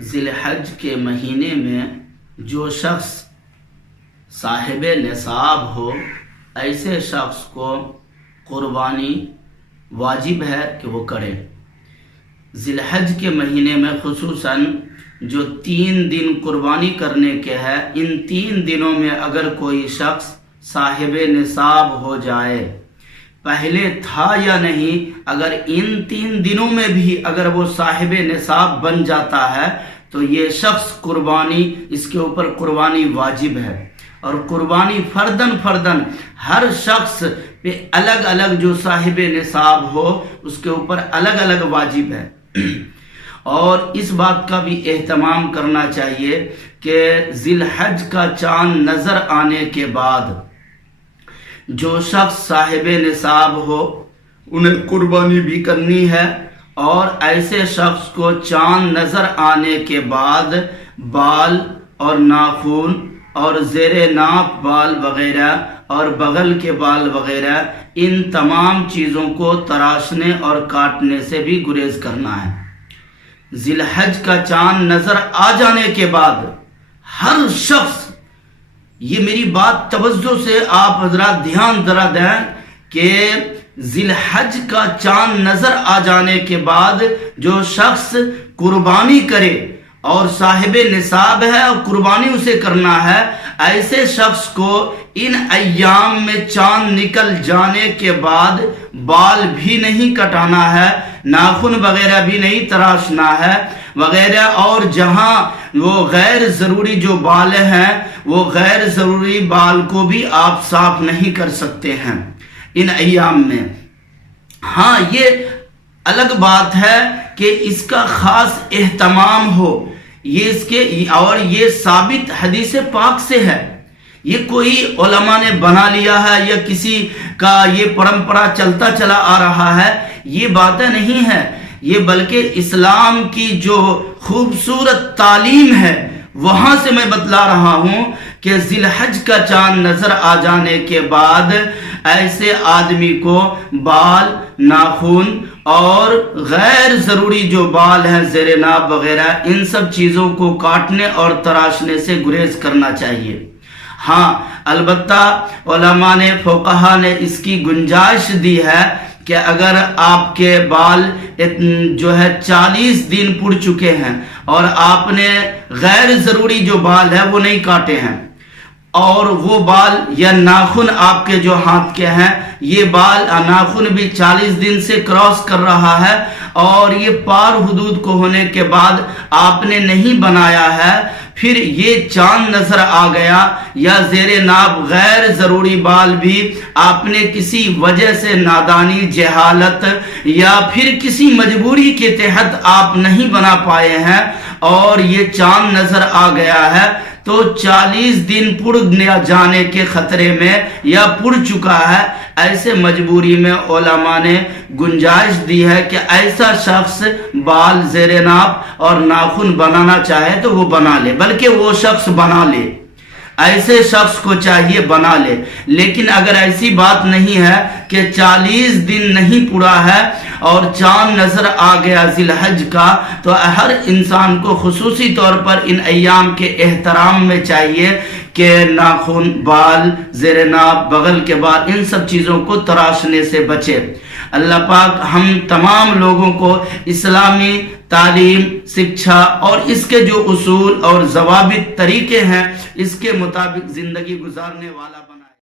ذی الحج کے مہینے میں جو شخص صاحب نصاب ہو ایسے شخص کو قربانی واجب ہے کہ وہ کرے۔ ذی الحج کے مہینے میں خصوصاً جو 3 دن قربانی کرنے کے ہیں، ان 3 دنوں میں اگر کوئی شخص صاحب نصاب ہو جائے، پہلے تھا یا نہیں، اگر ان 3 دنوں میں بھی اگر وہ صاحب نصاب بن جاتا ہے تو یہ شخص قربانی، اس کے اوپر قربانی واجب ہے۔ اور قربانی فرداً ہر شخص پہ الگ الگ جو صاحب نصاب ہو اس کے اوپر الگ الگ واجب ہے۔ اور اس بات کا بھی اہتمام کرنا چاہیے کہ ذی الحج کا چاند نظر آنے کے بعد جو شخص صاحب نصاب ہو انہیں قربانی بھی کرنی ہے، اور ایسے شخص کو چاند نظر آنے کے بعد بال اور ناخن اور زیر ناف بال وغیرہ اور بغل کے بال وغیرہ ان تمام چیزوں کو تراشنے اور کاٹنے سے بھی گریز کرنا ہے۔ ذی الحج کا چاند نظر آ جانے کے بعد ہر شخص، یہ میری بات توجہ سے آپ حضرات دھیان ذرا دیں کہ ذی الحج کا چاند نظر آ جانے کے بعد جو شخص قربانی کرے اور صاحب نصاب ہے اور قربانی اسے کرنا ہے، ایسے شخص کو ان ایام میں چاند نکل جانے کے بعد بال بھی نہیں کٹانا ہے، ناخن وغیرہ بھی نہیں تراشنا ہے وغیرہ، اور جہاں وہ غیر ضروری جو بال ہیں وہ غیر ضروری بال کو بھی آپ صاف نہیں کر سکتے ہیں ان ایام میں۔ ہاں، یہ الگ بات ہے کہ اس کا خاص اہتمام ہو، یہ اس کے اور یہ ثابت حدیث پاک سے ہے، یہ کوئی علماء نے بنا لیا ہے یا کسی کا یہ پرمپرا چلتا چلا آ رہا ہے، یہ باتیں نہیں ہیں، یہ بلکہ اسلام کی جو خوبصورت تعلیم ہے وہاں سے میں بتلا رہا ہوں کہ ذی الحج کا چاند نظر آ جانے کے بعد ایسے آدمی کو بال، ناخن اور غیر ضروری جو بال ہیں زیر ناف وغیرہ ان سب چیزوں کو کاٹنے اور تراشنے سے گریز کرنا چاہیے۔ ہاں، البتہ علماء نے، فقہا نے اس کی گنجائش دی ہے کہ اگر آپ کے بال جو ہے 40 دن پڑ چکے ہیں اور آپ نے غیر ضروری جو بال ہے وہ نہیں کاٹے ہیں، اور وہ بال یا ناخن آپ کے جو ہاتھ کے ہیں یہ بال ناخن بھی 40 دن سے کراس کر رہا ہے اور یہ پار حدود کو ہونے کے بعد آپ نے نہیں بنایا ہے، پھر یہ چاند نظر آ گیا یا زیر ناف غیر ضروری بال بھی آپ نے کسی وجہ سے نادانی، جہالت یا پھر کسی مجبوری کے تحت آپ نہیں بنا پائے ہیں اور یہ چاند نظر آ گیا ہے، تو 40 دن پڑ جانے کے خطرے میں یا پڑ چکا ہے، ایسے مجبوری میں علماء نے گنجائش دی ہے کہ ایسا شخص بال، زیر ناف اور ناخن بنانا چاہے تو وہ بنا لے، بلکہ وہ شخص بنا لے، ایسے شخص کو چاہیے بنا لے۔ لیکن اگر ایسی بات نہیں ہے کہ 40 دن نہیں پورا ہے اور چاند نظر آ گیا ذی الحج کا، تو ہر انسان کو خصوصی طور پر ان ایام کے احترام میں چاہیے کہ ناخن، بال، زیر ناف، بغل کے بال ان سب چیزوں کو تراشنے سے بچے۔ اللہ پاک ہم تمام لوگوں کو اسلامی تعلیم، شکشا اور اس کے جو اصول اور ضوابط طریقے ہیں اس کے مطابق زندگی گزارنے والا بنا۔